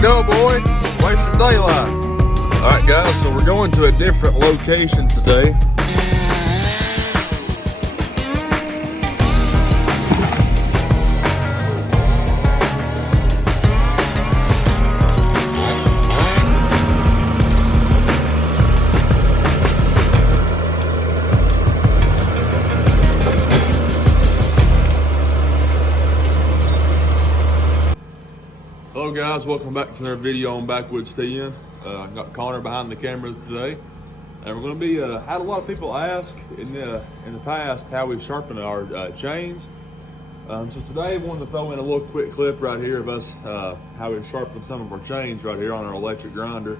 Let's go, boy. Waste some daylight. All right, guys, so we're going to a different location today. Hello guys, welcome back to another video on Backwoods TN. I've got Connor behind the camera today, and we're going to be had a lot of people ask in the past how we sharpen our chains. So today I wanted to throw in a little quick clip right here of us how we sharpen some of our chains right here on our electric grinder.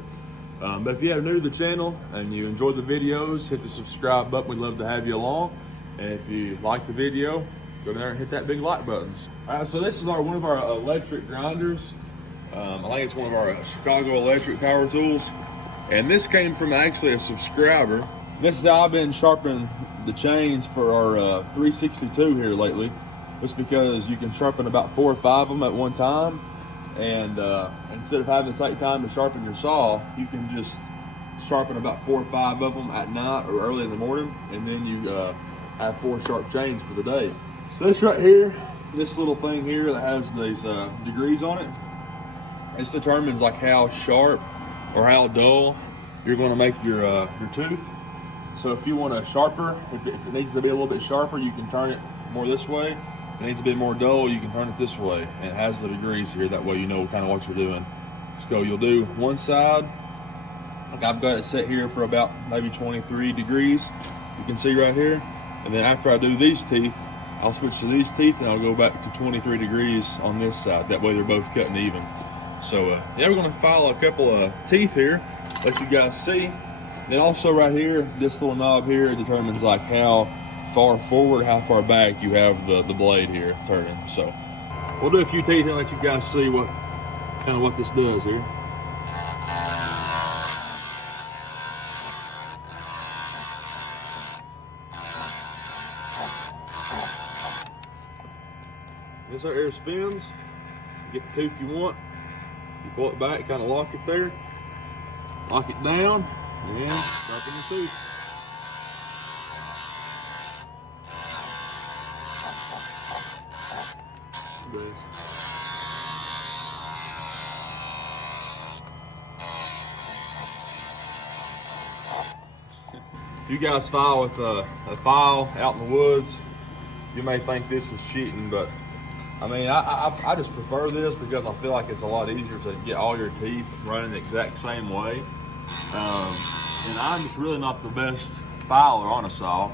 But if you are new to the channel and you enjoy the videos, hit the subscribe button. We'd love to have you along. And if you like the video, go down there and hit that big like button. All right, so this is one of our electric grinders. I think it's one of our Chicago electric power tools, and this came from actually a subscriber. This is how I've been sharpening the chains for our 362 here lately, just because you can sharpen about 4 or 5 of them at one time, and instead of having to take time to sharpen your saw, you can just sharpen about 4 or 5 of them at night or early in the morning, and then you have 4 sharp chains for the day. So this right here, this little thing here that has these degrees on it, this determines like how sharp or how dull you're going to make your tooth. So if you want a sharper, if it needs to be a little bit sharper, you can turn it more this way. If it needs to be more dull, you can turn it this way. And it has the degrees here, that way you know kind of what you're doing. So you'll do one side, like I've got it set here for about maybe 23 degrees. You can see right here. And then after I do these teeth, I'll switch to these teeth and I'll go back to 23 degrees on this side. That way they're both cutting even. So yeah, we're going to file a couple of teeth here, let you guys see. Then also right here, this little knob here determines like how far forward, how far back you have the blade here turning. So we'll do a few teeth and let you guys see what this does here. This right here spins. Get the tooth you want. You pull it back, kind of lock it there, lock it down, and sharpen the tooth. Best. If you guys file with a file out in the woods, you may think this is cheating, but I mean, I just prefer this because I feel like it's a lot easier to get all your teeth running the exact same way. And I'm just really not the best filer on a saw.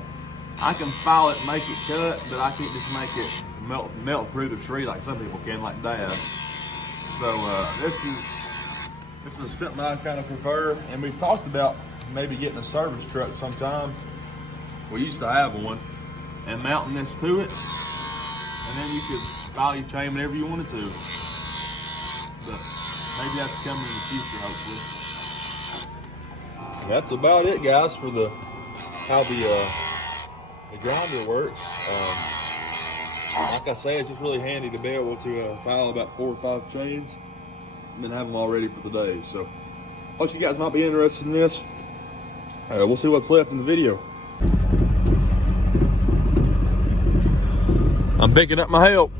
I can file it, make it cut, but I can't just make it melt through the tree like some people can, like Dad. So this is something I kind of prefer. And we've talked about maybe getting a service truck sometime. We used to have one, and mounting this to it, and then you could file your chain whenever you wanted to. But maybe that's coming in the future, hopefully. That's about it, guys, for how the grinder works. Like I say, it's just really handy to be able to file about 4 or 5 chains and then have them all ready for the day. So I thought you guys might be interested in this. We'll see what's left in the video. I'm picking up my help.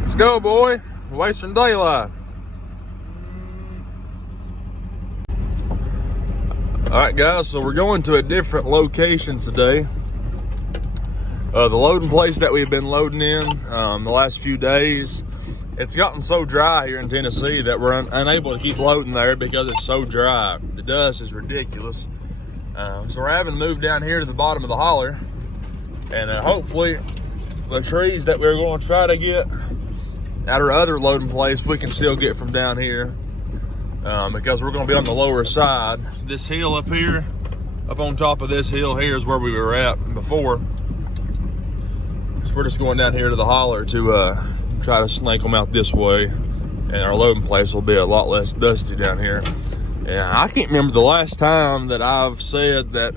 Let's go, boy. Wasting daylight. All right, guys, so we're going to a different location today. The loading place that we've been loading in the last few days, it's gotten so dry here in Tennessee that we're unable to keep loading there because it's so dry. The dust is ridiculous. So we're having to move down here to the bottom of the holler, and hopefully the trees that we're going to try to get at our other loading place, we can still get from down here, because we're going to be on the lower side. This hill up here, up on top of this hill here is where we were at before. So we're just going down here to the holler to try to snake them out this way, and our loading place will be a lot less dusty down here. And I can't remember the last time that I've said that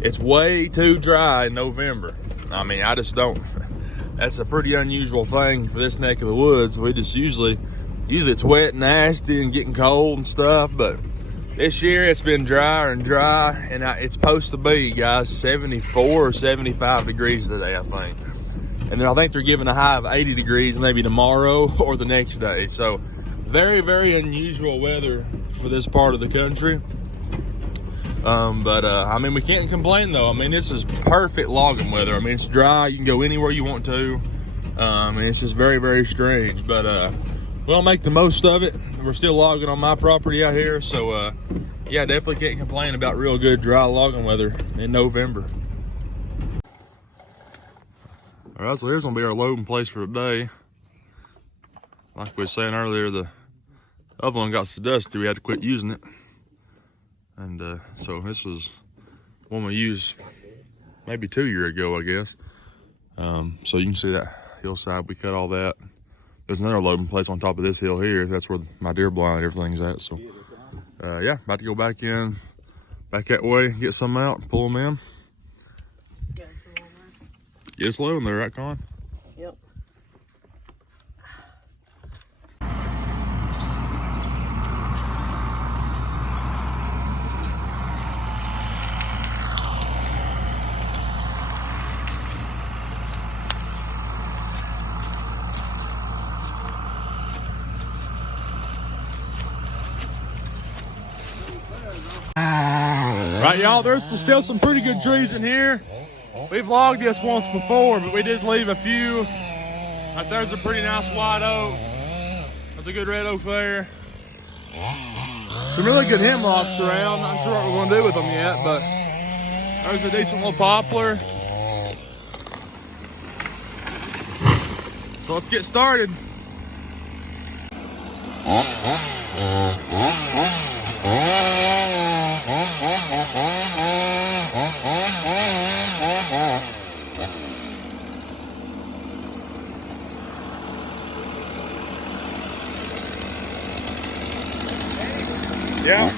It's way too dry in November. I mean, I just don't. That's a pretty unusual thing for this neck of the woods. We just usually it's wet and nasty and getting cold and stuff, but this year it's been drier and dry, and it's supposed to be, guys, 74 or 75 degrees today, I think. And then I think they're giving a high of 80 degrees maybe tomorrow or the next day. So very, very unusual weather for this part of the country. I mean, we can't complain though. I mean, this is perfect logging weather. I mean, it's dry. You can go anywhere you want to. And it's just very, very strange. But we'll make the most of it. We're still logging on my property out here. So yeah, definitely can't complain about real good dry logging weather in November. All right, so here's gonna be our loading place for today. Like we were saying earlier, the other one got so dusty we had to quit using it. And so this was one we used maybe 2 years ago, I guess. So you can see that hillside, we cut all that. There's another loading place on top of this hill here. That's where my deer blind and everything's at. So yeah, about to go back in, back that way, get some out, pull them in. Get us loading there, right, Con? Yep. Right, y'all, there's still some pretty good trees in here. We've logged this once before, but we did leave a few. Right there's a pretty nice white oak. There's a good red oak there. Some really good hemlocks around. Not sure what we're gonna do with them yet, but there's a decent little poplar. So let's get started. Yeah.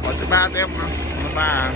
What's about them on the line?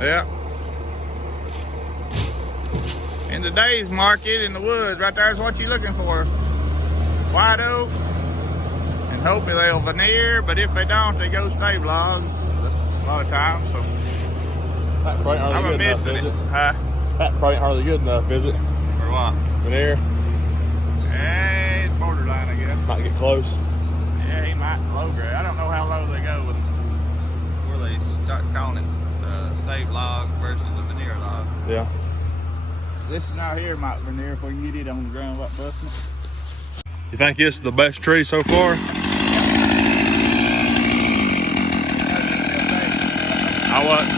Yeah. In today's market in the woods, right there's what you're looking for. White oak, and hopefully they'll veneer, but if they don't, they go stave logs a lot of times. So I'm missing it. Huh? That probably ain't hardly good enough, is it? For what? Veneer? Yeah, it's borderline, I guess. Might get close. Yeah, he might low grade. I don't know how low they go with where they start calling it stave log versus a veneer log. Yeah. This one out here might veneer if we can get it on the ground without busting it. You think this is the best tree so far? I what?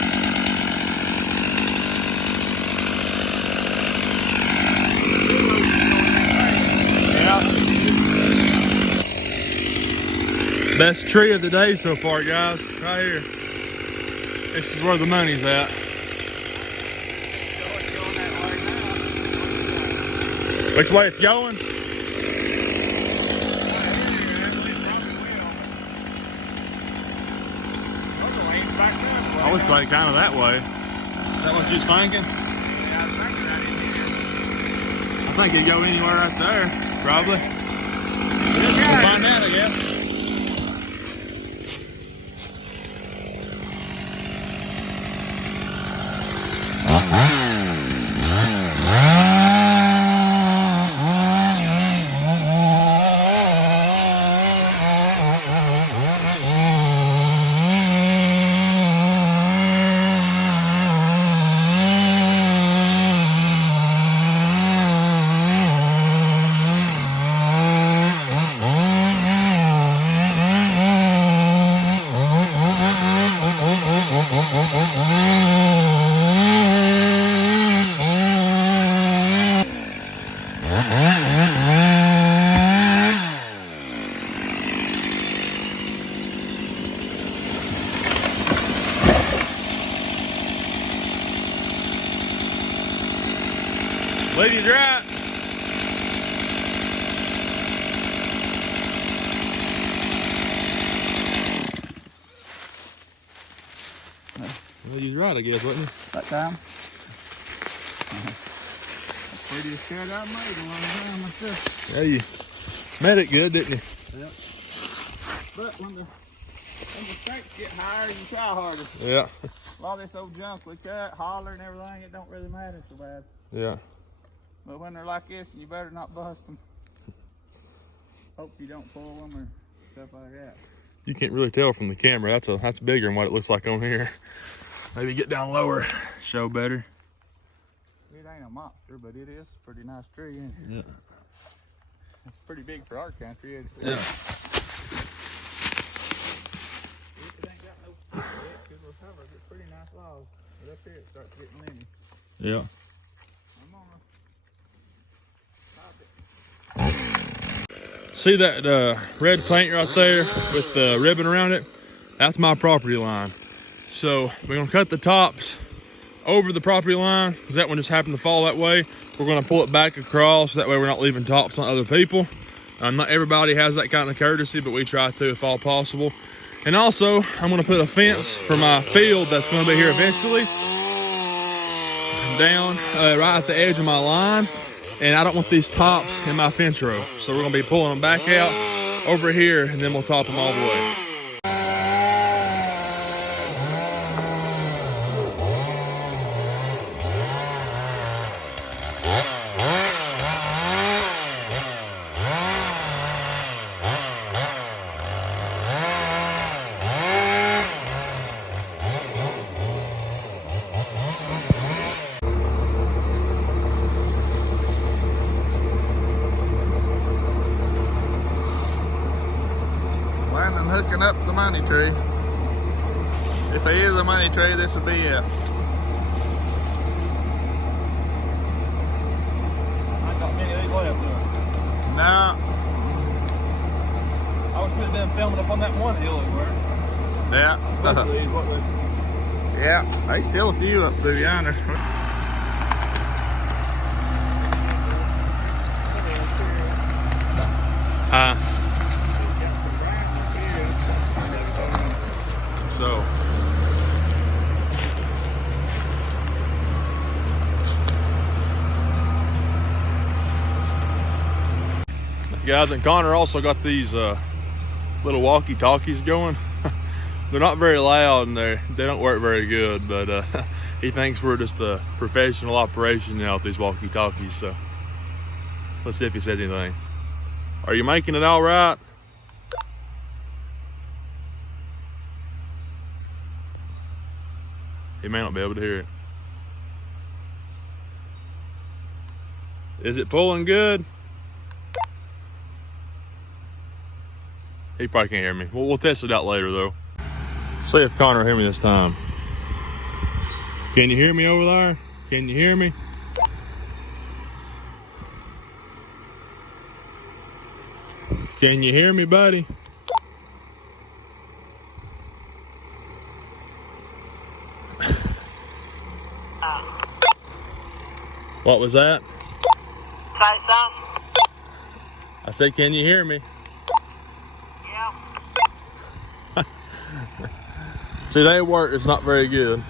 Yeah. Best tree of the day so far, guys. Right here. This is where the money's at. Which way it's going? like kind of that way. Is that what you was thinking? Yeah, I was thinking that in here. I think it'd go anywhere right there, probably. We'll find out, I guess. Lady's right. Lady's right, I guess, wasn't it? That time. Prettiest shed I've made in a long time myself. Yeah, you met it good, didn't you? Yep. But when the stakes get higher, you try harder. Yeah. A lot of this old junk we cut, holler and everything, it don't really matter so bad. Yeah. But when they're like this, you better not bust them. Hope you don't pull them or stuff like that. You can't really tell from the camera. That's bigger than what it looks like on here. Maybe get down lower, show better. It ain't a monster, but it is a pretty nice tree, isn't it? Yeah. It's pretty big for our country, isn't it? Yeah. It ain't got no stick yet, because we're covered. It's pretty nice logs. But up here it starts getting limby. Yeah. I'm gonna See that red paint right there with the ribbon around it? That's my property line. So we're gonna cut the tops over the property line because that one just happened to fall that way. We're gonna pull it back across, that way we're not leaving tops on other people. Not everybody has that kind of courtesy, but we try to if all possible. And also, I'm gonna put a fence for my field that's gonna be here eventually down right at the edge of my line. And I don't want these tops in my fence row. So we're gonna be pulling them back out over here and then we'll top them all the way. hooking up the money tree. If it is a money tree, this will be it. I got many of these left. No. I was supposed to been filming up on that one hill over there. Yeah. Bunch of these, what the? Yeah, there's still a few up through yonder. So guys, and Connor also got these little walkie-talkies going. They're not very loud and they don't work very good, but he thinks we're just a professional operation now with these walkie-talkies. So let's see if he says anything. Are you making it all right? He may not be able to hear it. Is it pulling good? He probably can't hear me. We'll test it out later though. See if Connor will hear me this time. Can you hear me over there? Can you hear me? Can you hear me, buddy? What was that? Say something. I said, can you hear me? Yeah. See, they work, it's not very good.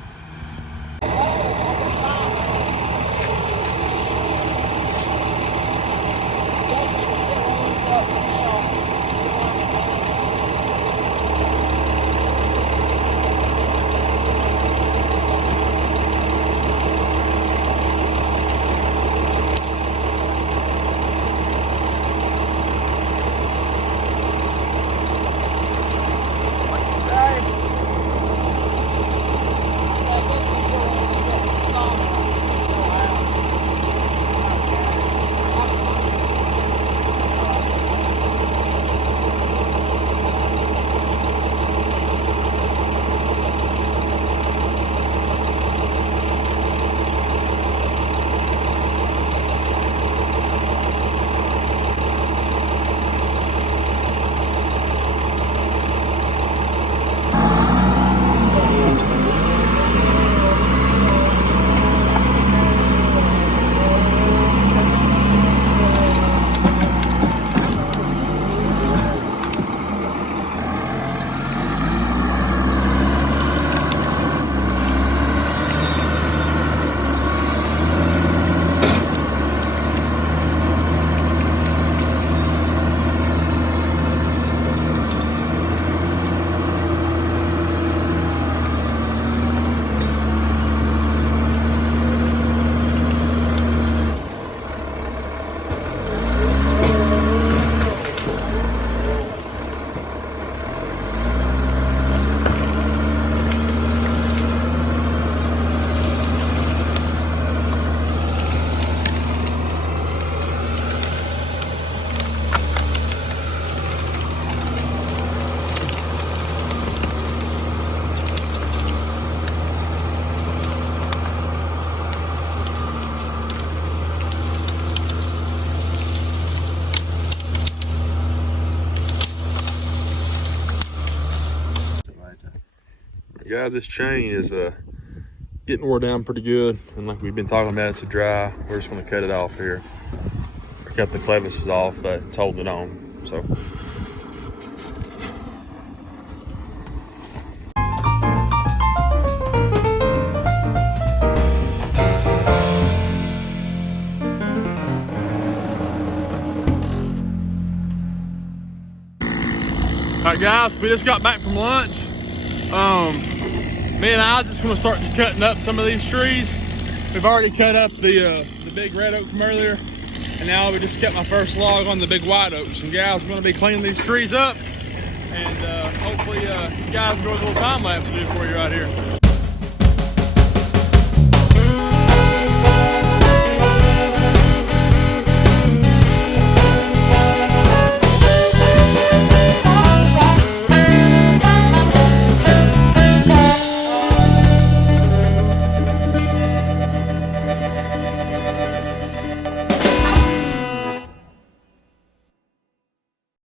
Guys, this chain is getting wore down pretty good, and like we've been talking about, it's a dry. We're just going to cut it off here. Cut the clevises off, but it's holding it on. So. All right, guys, we just got back from lunch. Me and Isaac's gonna start cutting up some of these trees. We've already cut up the big red oak from earlier, and now we just cut my first log on the big white oak. So guys, we're gonna be cleaning these trees up, and hopefully you guys enjoy the little time lapse to do for you right here.